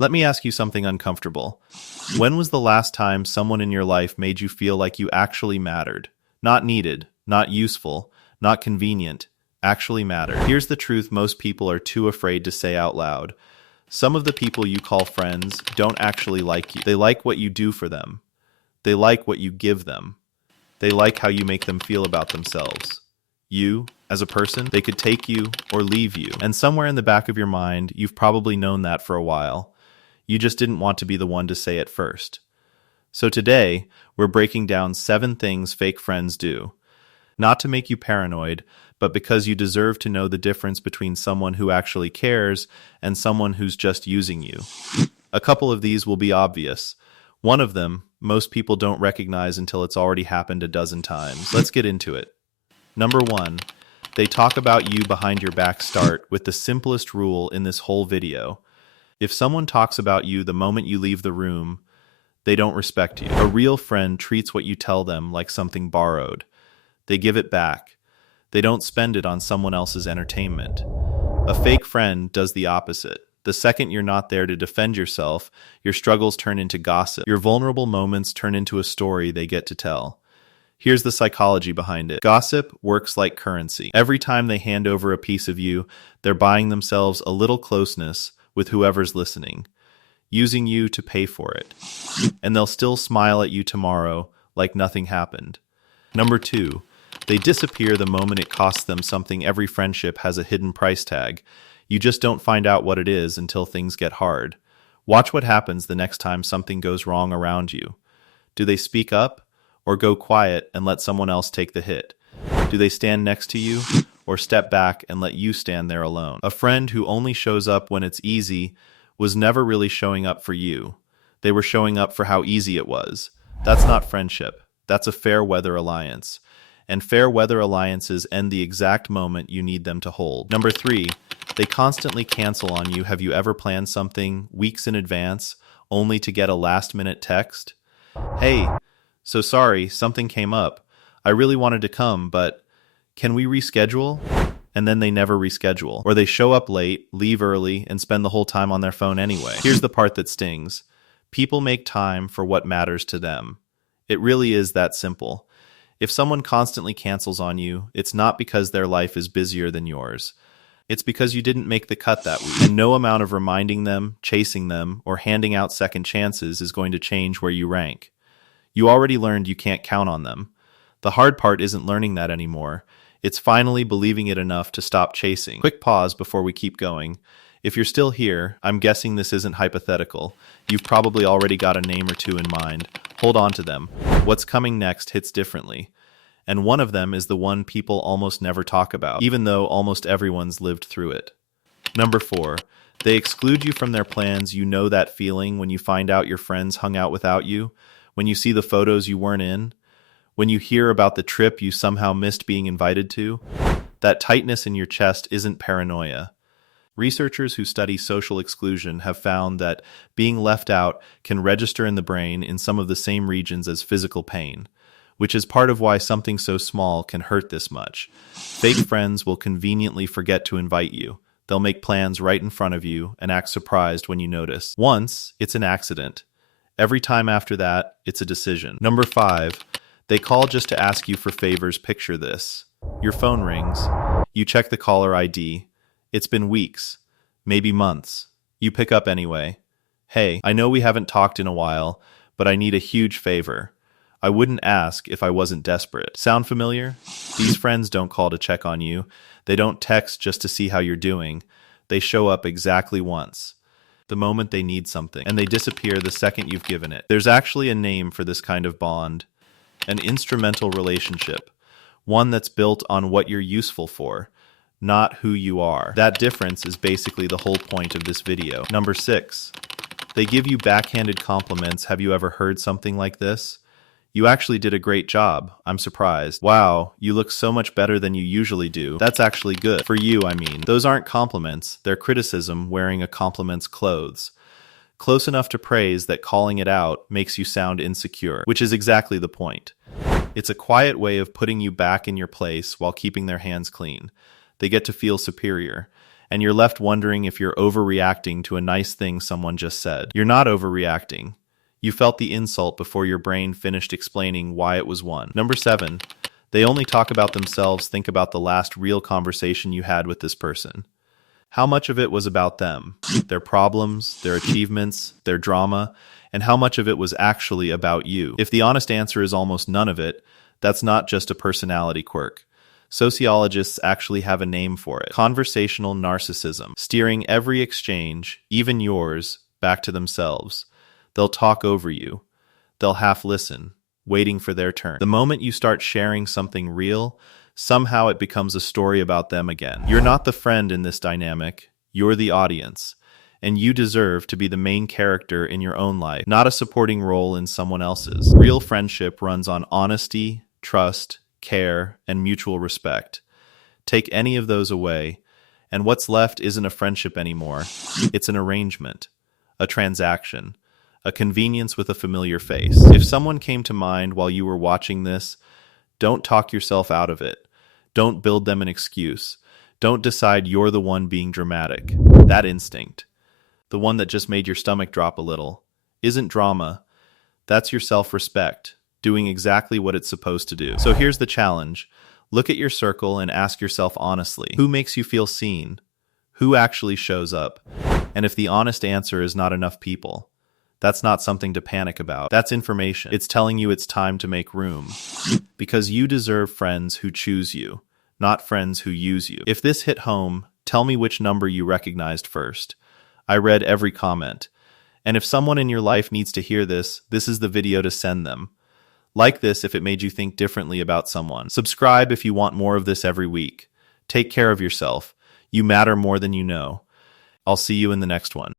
Let me ask you something uncomfortable. When was the last time someone in your life made you feel like you actually mattered? Not needed, not useful, not convenient, actually mattered. Here's the truth most people are too afraid to say out loud. Some of the people you call friends don't actually like you. They like what you do for them. They like what you give them. They like how you make them feel about themselves. You, as a person, they could take you or leave you. And somewhere in the back of your mind, you've probably known that for a while. You just didn't want to be the one to say it first. So today, we're breaking down 7 things fake friends do. Not to make you paranoid, but because you deserve to know the difference between someone who actually cares and someone who's just using you. A couple of these will be obvious. One of them, most people don't recognize until it's already happened a dozen times. Let's get into it. Number 1, they talk about you behind your back. Start with the simplest rule in this whole video. If someone talks about you the moment you leave the room, they don't respect you. A real friend treats what you tell them like something borrowed. They give it back. They don't spend it on someone else's entertainment. A fake friend does the opposite. The second you're not there to defend yourself, your struggles turn into gossip. Your vulnerable moments turn into a story they get to tell. Here's the psychology behind it. Gossip works like currency. Every time they hand over a piece of you, they're buying themselves a little closeness with whoever's listening, using you to pay for it. And they'll still smile at you tomorrow like nothing happened. Number 2, they disappear the moment it costs them something. Every friendship has a hidden price tag. You just don't find out what it is until things get hard. Watch what happens the next time something goes wrong around you. Do they speak up or go quiet and let someone else take the hit? Do they stand next to you or step back and let you stand there alone? A friend who only shows up when it's easy was never really showing up for you. They were showing up for how easy it was. That's not friendship. That's a fair weather alliance. And fair weather alliances end the exact moment you need them to hold. Number 3, they constantly cancel on you. Have you ever planned something weeks in advance only to get a last-minute text? Hey, so sorry, something came up. I really wanted to come, but can we reschedule? And then they never reschedule. Or they show up late, leave early, and spend the whole time on their phone anyway. Here's the part that stings. People make time for what matters to them. It really is that simple. If someone constantly cancels on you, it's not because their life is busier than yours. It's because you didn't make the cut that week. And no amount of reminding them, chasing them, or handing out second chances is going to change where you rank. You already learned you can't count on them. The hard part isn't learning that anymore. It's finally believing it enough to stop chasing. Quick pause before we keep going. If you're still here, I'm guessing this isn't hypothetical. You've probably already got a name or two in mind. Hold on to them. What's coming next hits differently. And one of them is the one people almost never talk about, even though almost everyone's lived through it. Number 4, they exclude you from their plans. You know that feeling when you find out your friends hung out without you, when you see the photos you weren't in, when you hear about the trip you somehow missed being invited to. That tightness in your chest isn't paranoia. Researchers who study social exclusion have found that being left out can register in the brain in some of the same regions as physical pain, which is part of why something so small can hurt this much. Fake friends will conveniently forget to invite you. They'll make plans right in front of you and act surprised when you notice. Once, it's an accident. Every time after that, it's a decision. Number 5, they call just to ask you for favors. Picture this. Your phone rings. You check the caller ID. It's been weeks, maybe months. You pick up anyway. Hey, I know we haven't talked in a while, but I need a huge favor. I wouldn't ask if I wasn't desperate. Sound familiar? These friends don't call to check on you. They don't text just to see how you're doing. They show up exactly once, the moment they need something, and they disappear the second you've given it. There's actually a name for this kind of bond. An instrumental relationship. One that's built on what you're useful for, not who you are. That difference is basically the whole point of this video. Number 6, they give you backhanded compliments. Have you ever heard something like this? You actually did a great job. I'm surprised. Wow, you look so much better than you usually do. That's actually good. For you, I mean. Those aren't compliments. They're criticism wearing a compliment's clothes. Close enough to praise that calling it out makes you sound insecure, which is exactly the point. It's a quiet way of putting you back in your place while keeping their hands clean. They get to feel superior. and you're left wondering if you're overreacting to a nice thing someone just said. You're not overreacting. You felt the insult before your brain finished explaining why it was one. Number 7, they only talk about themselves. Think about the last real conversation you had with this person. How much of it was about them, their problems, their achievements, their drama, and how much of it was actually about you? If the honest answer is almost none of it, that's not just a personality quirk. Sociologists actually have a name for it: conversational narcissism, steering every exchange, even yours, back to themselves. They'll talk over you. They'll half listen, waiting for their turn. The moment you start sharing something real, somehow it becomes a story about them again. You're not the friend in this dynamic. You're the audience. And you deserve to be the main character in your own life, not a supporting role in someone else's. Real friendship runs on honesty, trust, care, and mutual respect. Take any of those away, and what's left isn't a friendship anymore. It's an arrangement, a transaction, a convenience with a familiar face. If someone came to mind while you were watching this, don't talk yourself out of it. Don't build them an excuse. Don't decide you're the one being dramatic. That instinct, the one that just made your stomach drop a little, isn't drama. That's your self-respect, doing exactly what it's supposed to do. So here's the challenge. Look at your circle and ask yourself honestly, who makes you feel seen? Who actually shows up? And if the honest answer is not enough people, that's not something to panic about. That's information. It's telling you it's time to make room. Because you deserve friends who choose you, not friends who use you. If this hit home, tell me which number you recognized first. I read every comment. And if someone in your life needs to hear this, this is the video to send them. Like this if it made you think differently about someone. Subscribe if you want more of this every week. Take care of yourself. You matter more than you know. I'll see you in the next one.